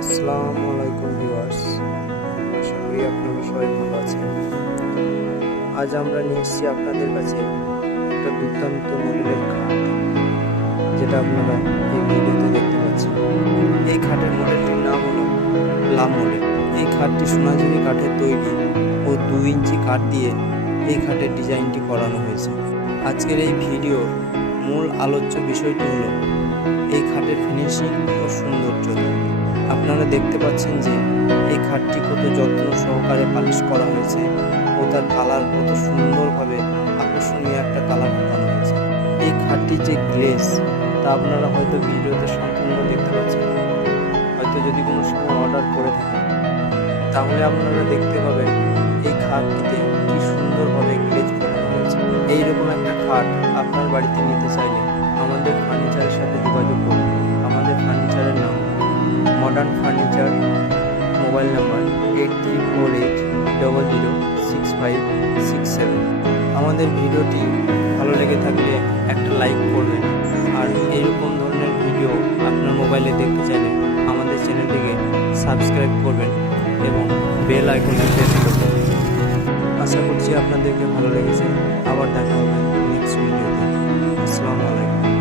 আসসালামু আলাইকুম ভিউয়ার্স, আশা করি আপনারা সবাই ভালো আছেন। আজ আমরা নিয়ে এসেছি আপনাদের কাছে একটা দুর্দান্ত মডেলের খাট, যেটা আপনারা এই ভিডিওতে দেখতে পাচ্ছেন। এই খাটের মডেলটির নাম হলো লাম মডেল। এই খাটটি সোনাঝুরি কাঠের তৈরি ও 2 ইঞ্চি কাঠ দিয়ে এই খাটের ডিজাইনটি করানো হয়েছে। আজকের এই ভিডিওর মূল আলোচ্য বিষয়টি হলো এই খাটের ফিনিশিং ও সৌন্দর্য। আপনারা দেখতে পাচ্ছেন যে এই খাটটি কত যত্ন সহকারে পালিশ করা হয়েছে ও তার কালার কত সুন্দরভাবে আকর্ষণীয় একটা কালার ফোটানো হয়েছে। এই খাটটির যে গ্লেজ তা আপনারা হয়তো ভিডিওতে সম্পূর্ণ দেখতে পাচ্ছেন না। হয়তো যদি কোনো সময় অর্ডার করে থাকেন তাহলে আপনারা দেখতে পাবেন এই খাটটিতে কি সুন্দরভাবে গ্লেজ ফোটানো হয়েছে। এইরকম একটা খাট আপনার বাড়িতে নিতে চাইলে আমাদের ফার্নিচারের সাথে যোগাযোগ করুন। আমাদের ফার্নিচারের নাম মডার্ন ফার্নিচার, মোবাইল নাম্বার 8348006567। আমাদের ভিডিওটি ভালো লেগে থাকলে একটা লাইক করবেন, আর এইরকম ধরনের ভিডিও আপনার মোবাইলে দেখতে চাইলে আমাদের চ্যানেলটিকে সাবস্ক্রাইব করবেন এবং বেল আইকনে প্রেস করবেন। আশা করছি আপনাদেরকে ভালো লেগেছে। আবার দেখা হবে নেক্সট ভিডিওতে। আসসালামু আলাইকুম।